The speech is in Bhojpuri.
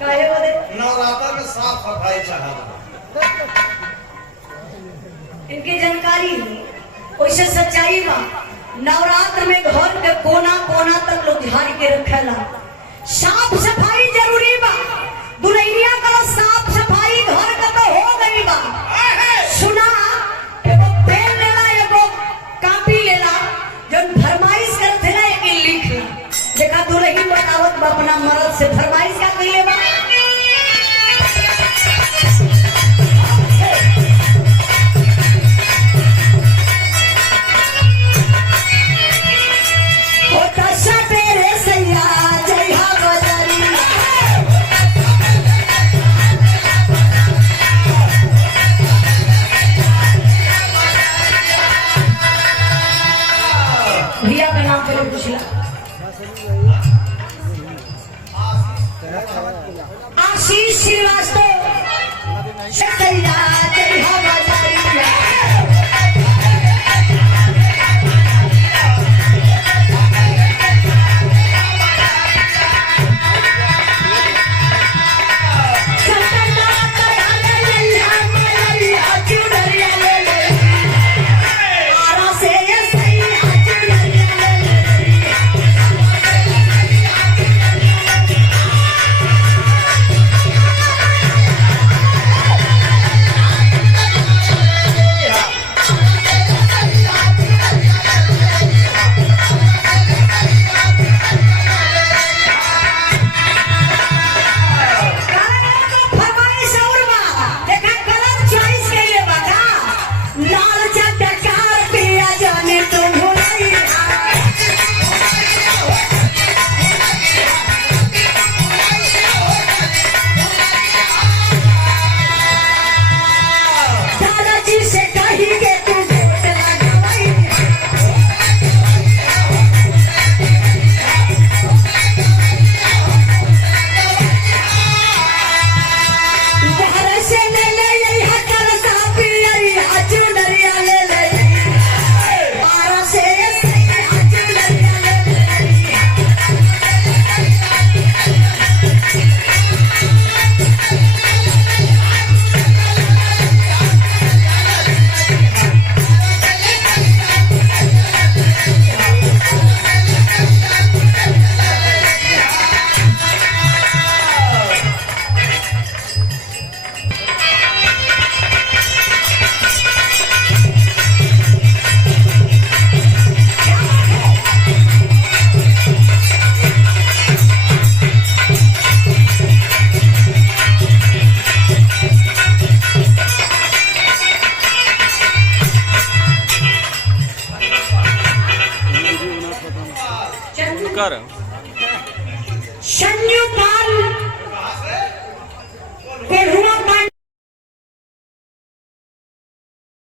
काहे बोले नवरात्र में साफ सफाई चाहत इनकी जानकारी वैसे सच्चाई बा। नवरात्र में घर के कोना कोना तक लोग झाड़ के रखेला। साफ सफाई जरूरी बा। दुल्हनिया का साफ सफाई घर का तो हो गई बा। सुना एगो पेन लेला एगो कॉपी लेला जब फरमाइश करते ना एक लिख ला। देखा दुल्हन बतावत बा अपना मर्द से फरमाइश क्या कइले बा। आशीष श्रीवास्तव संयुक्त